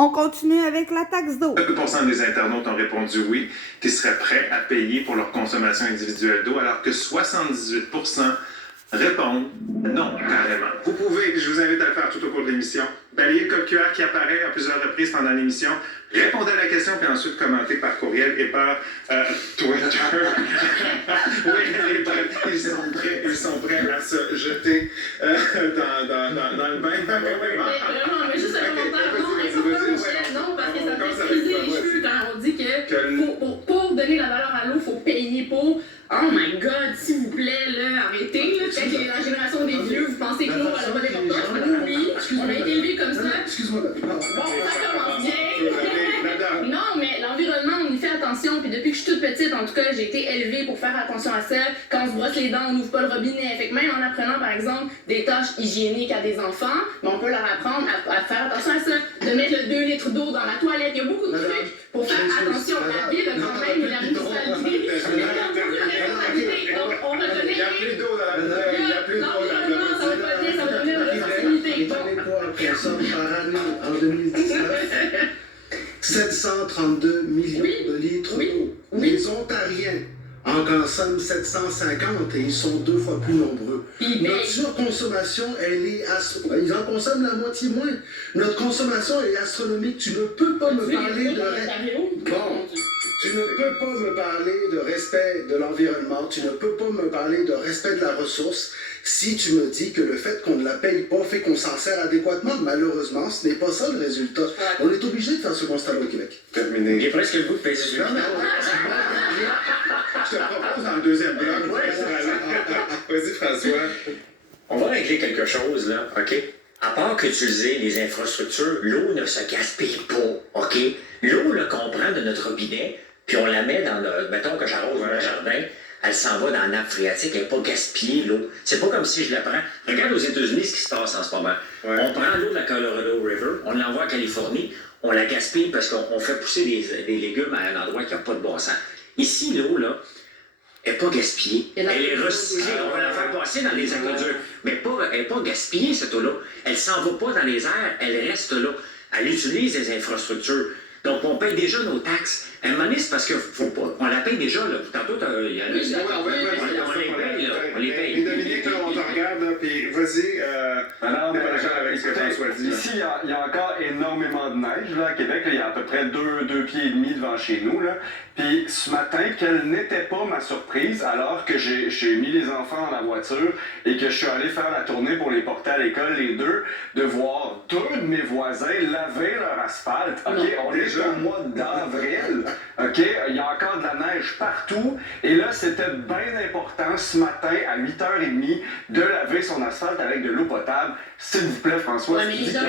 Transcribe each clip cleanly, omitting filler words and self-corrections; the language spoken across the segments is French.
On continue avec la taxe d'eau. 2% des internautes ont répondu oui, qu'ils seraient prêts à payer pour leur consommation individuelle d'eau, alors que 78% répondent non, carrément. Vous pouvez, je vous invite à le faire tout au cours de l'émission, balayer le code QR qui apparaît à plusieurs reprises pendant l'émission, répondez à la question, puis ensuite commentez par courriel et par Twitter. Oui, ils sont prêts à se jeter dans le bain. Non, mais juste un commentaire, non, important, Michel, non, parce que ça fait friser les cheveux quand on dit que pour donner la valeur à l'eau, il faut payer pour. Oh my God, s'il vous plaît, là, arrêtez. Peut-être que la génération des vieux, vous pensez que l'eau, elle n'a pas d'importance. Oui, on a été élevés comme ça. Excuse-moi. Bon, ça commence bien. Non, mais l'environnement, on y fait attention. Puis depuis que je suis toute petite, en tout cas, j'ai été élevée pour faire attention à ça. Quand on se brosse les dents, on n'ouvre pas le robinet. Fait que même en apprenant, par exemple, des tâches hygiéniques à des enfants, on peut leur apprendre à faire attention à ça. De mettre le 2 litres d'eau dans la toilette. Il y a beaucoup de trucs pour faire attention. La ville, quand même, et la municipalité. Donc, on reconnaît. Il n'y a plus d'eau dans la toilette. Il n'y a plus d'eau dans la ça va pas bien, ça va devenir une responsabilité. Dans les poids qu'on consomme par année en 2019, 732 millions de litres d'eau. Les Ontariens en consomment 750 et ils sont 2 fois plus nombreux. Notre surconsommation, ils en consomment la moitié moins. Notre consommation est astronomique. Tu ne peux pas me parler de... Tu ne peux pas me parler de respect de l'environnement, tu ne peux pas me parler de respect de la ressource si tu me dis que le fait qu'on ne la paye pas fait qu'on s'en sert adéquatement. Malheureusement, ce n'est pas ça le résultat. On est obligé de faire ce constat-là au Québec. Terminé. J'ai presque le goût de payer ce Je te propose dans le deuxième bloc. Vas-y, François. On va régler quelque chose, là, OK? À part qu'utiliser les infrastructures, l'eau ne se gaspille pas, OK? L'eau, là, qu'on prend de notre robinet, puis on la met dans le... Mettons que j'arrose mon jardin, elle s'en va dans la nappe phréatique, elle n'est pas gaspillée, l'eau. C'est pas comme si je la prends... Regarde aux États-Unis ce qui se passe en ce moment. Ouais. On prend l'eau de la Colorado River, on l'envoie en Californie, on la gaspille parce qu'on fait pousser des légumes à un endroit qui n'a pas de bon sens. Ici, l'eau, là, elle n'est pas gaspillée. Elle est recyclée. On va la faire passer dans les aqueducs. Mais elle n'est pas gaspillée, cette eau-là. Elle ne s'en va pas dans les airs, elle reste là. Elle utilise les infrastructures. Donc, on paye déjà nos taxes. À un moment donné, c'est parce qu'il faut pas. On la paye déjà, là. Tantôt, il y a... On les paye. Et Dominique, là, on te regarde, là, puis vas-y, avec ce que François dit. Ici, il y a encore énormément de neige, là, à Québec. Là, il y a à peu près 2 pieds et demi devant chez nous, là. Puis ce matin, quelle n'était pas ma surprise, alors que j'ai mis les enfants dans la voiture et que je suis allé faire la tournée pour les porter à l'école, les deux, de voir 2 de mes voisins laver leur asphalte. OK, on est au mois d'avril. OK, il y a encore de la neige partout. Et là, c'était bien important ce matin à 8h30 de laver son asphalte avec de l'eau potable. S'il vous plaît, François. Ouais, mais les gens,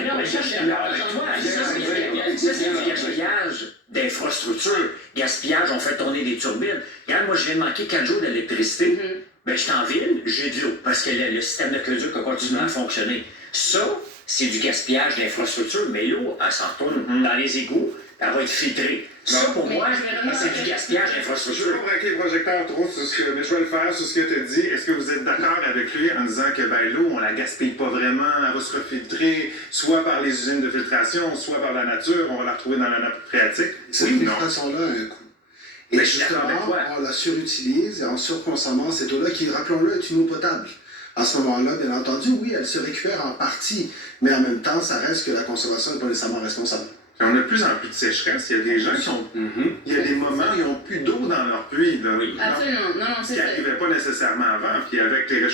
Ça, c'est du gaspillage d'infrastructures. Gaspillage, on fait tourner des turbines. Regarde, moi, je viens de manquer 4 jours d'électricité. Ben, je suis en ville, j'ai de l'eau, parce que le système d'aqueduc a continué à fonctionner. Ça, c'est du gaspillage d'infrastructures, mais l'eau, elle s'en retourne dans les égouts, elle va être filtrée. Ça, pour moi, c'est du gaspillage Je ne d'infrastructures. veux pas braquer le projecteur trop sur ce que... Mais je vais le faire sur ce que tu as dit. Est-ce que vous êtes d'accord avec lui en disant que ben, l'eau, on la gaspille pas vraiment, elle va se refiltrer, soit par les usines de filtration, soit par la nature, on va la retrouver dans la nappe phréatique? Cette filtration-là a un coût. Et Mais je suis d'accord justement, avec toi. on la surutilise et en surconsommant cette eau-là qui, rappelons-le, est une eau potable. À ce moment-là, bien entendu, oui, elle se récupère en partie, mais en même temps, ça reste que la consommation n'est pas nécessairement responsable. On a de plus en plus de sécheresse. Il y a des gens qui ont... Il y a des moments où ils n'ont plus d'eau dans leur puits. Là. Oui. Absolument. Non, Ce c'est qui ça. n'arrivait pas nécessairement avant. Puis avec les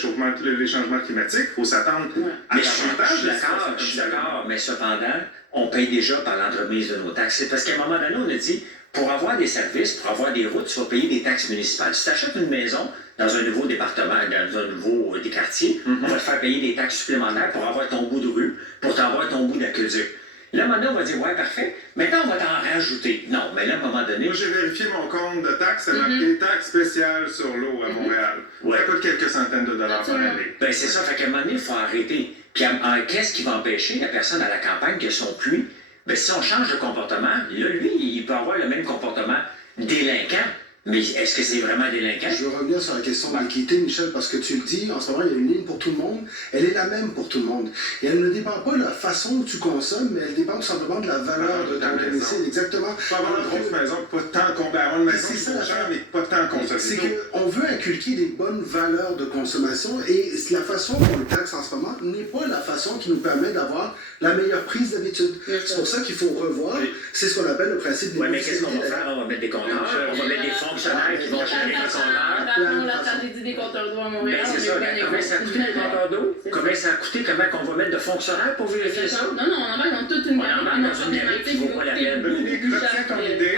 changements climatiques, il faut s'attendre à Mais je suis davantage d'accord, mais cependant, on paye déjà par l'entremise de nos taxes. C'est parce qu'à un moment donné, on a dit, pour avoir des services, pour avoir des routes, tu vas payer des taxes municipales. Si tu achètes une maison dans un nouveau département, dans un nouveau des quartiers, on va te faire payer des taxes supplémentaires pour avoir ton bout de rue, pour avoir ton bout d'aqueduc. Là, maintenant, on va dire, ouais, parfait. Maintenant, on va t'en rajouter. Non, mais là, à un moment donné... Moi, j'ai vérifié mon compte de taxes. C'est marqué taxe spéciale sur l'eau à Montréal. Ouais. Ça coûte quelques centaines de dollars par année. Ben, c'est ça. Fait qu'à un moment donné, il faut arrêter. Puis, qu'est-ce qui va empêcher la personne à la campagne qui a son puits? Ben, si on change de comportement, là, lui, il peut avoir le même comportement délinquant. Mais est-ce que c'est vraiment délinquant? Je veux revenir sur la question de l'équité, Michel, parce que tu le dis, en ce moment, il y a une ligne pour tout le monde. Elle est la même pour tout le monde. Et elle ne dépend pas de la façon où tu consommes, mais elle dépend tout simplement de la valeur de ton domicile. Exactement. Pas avoir une grosse maison, pas tant qu'on va avoir une maison qui coûte cher, mais pas tant qu'on se C'est qu'on veut inculquer des bonnes valeurs de consommation et la façon qu'on le taxe en ce moment n'est pas la façon qui nous permet d'avoir la meilleure prise d'habitude. C'est pour ça qu'il faut revoir. C'est ce qu'on appelle le principe des... Oui, mais qu'est-ce qu'on va faire? On va mettre des compteurs, on va mettre des fonctionnaires qui vont gérer les compteurs. Rappelons la tragédie des compteurs d'eau à Montréal. Mais c'est ça, combien ça a coûté les compteurs d'eau? Combien ça a coûté? Comment on va mettre de fonctionnaires pour vérifier ça? Non, non, on embarque dans toute une galerie qui vaut pas la peine. Retiens ton idée,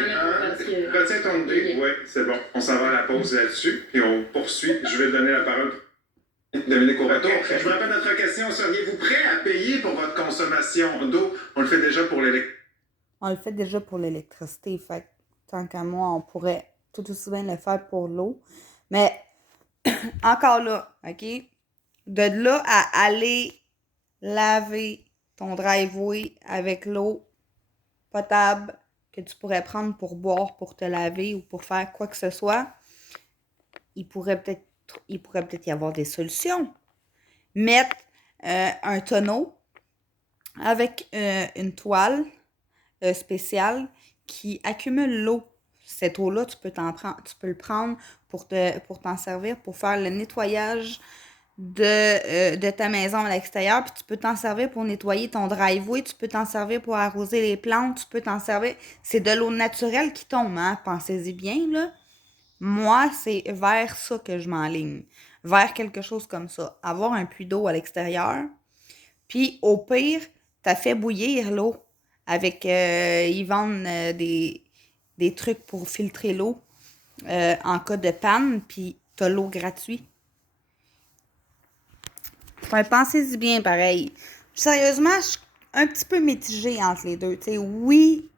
retiens ton idée. Oui, c'est bon. On s'en va à la pause là-dessus et on poursuit. Je vais donner la parole à Dominique au retour. Je vous rappelle notre question. Seriez-vous prêt à payer pour votre consommation d'eau? On le fait déjà pour l'électricité. On le fait déjà pour l'électricité. Fait que, tant qu'à moi, on pourrait tout aussi bien le faire pour l'eau. Mais encore là, OK? De là à aller laver ton driveway avec l'eau potable que tu pourrais prendre pour boire, pour te laver ou pour faire quoi que ce soit, il pourrait peut-être y avoir des solutions. Mettre un tonneau avec une toile spéciale qui accumule l'eau. Cette eau-là, tu peux le prendre pour t'en servir, pour faire le nettoyage de ta maison à l'extérieur, puis tu peux t'en servir pour nettoyer ton driveway, tu peux t'en servir pour arroser les plantes, tu peux t'en servir... C'est de l'eau naturelle qui tombe, hein? Pensez-y bien, là. Moi, c'est vers ça que je m'enligne. Vers quelque chose comme ça. Avoir un puits d'eau à l'extérieur, puis au pire, t'as fait bouillir l'eau avec... ils vendent des trucs pour filtrer l'eau en cas de panne, puis t'as l'eau gratuite. Pensez-y bien, pareil. Sérieusement, je suis un petit peu mitigée entre les deux. T'sais, oui,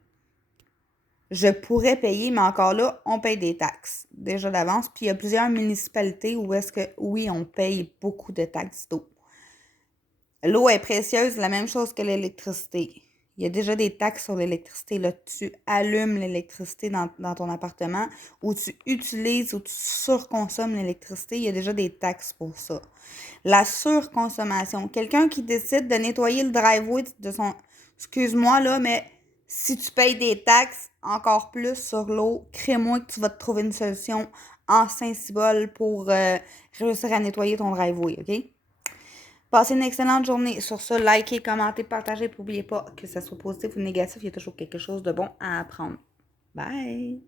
je pourrais payer, mais encore là, on paye des taxes déjà d'avance. Puis il y a plusieurs municipalités où est-ce que, oui, on paye beaucoup de taxes d'eau. L'eau est précieuse, la même chose que l'électricité. Il y a déjà des taxes sur l'électricité. Là, tu allumes l'électricité dans ton appartement ou tu utilises ou tu surconsommes l'électricité. Il y a déjà des taxes pour ça. La surconsommation. Quelqu'un qui décide de nettoyer le driveway de son... Excuse-moi là, mais si tu payes des taxes encore plus sur l'eau, crée-moi que tu vas te trouver une solution en Saint-Cybole pour réussir à nettoyer ton driveway, OK? Passez une excellente journée. Sur ça, likez, commentez, partagez. N'oubliez pas que ce soit positif ou négatif, il y a toujours quelque chose de bon à apprendre. Bye!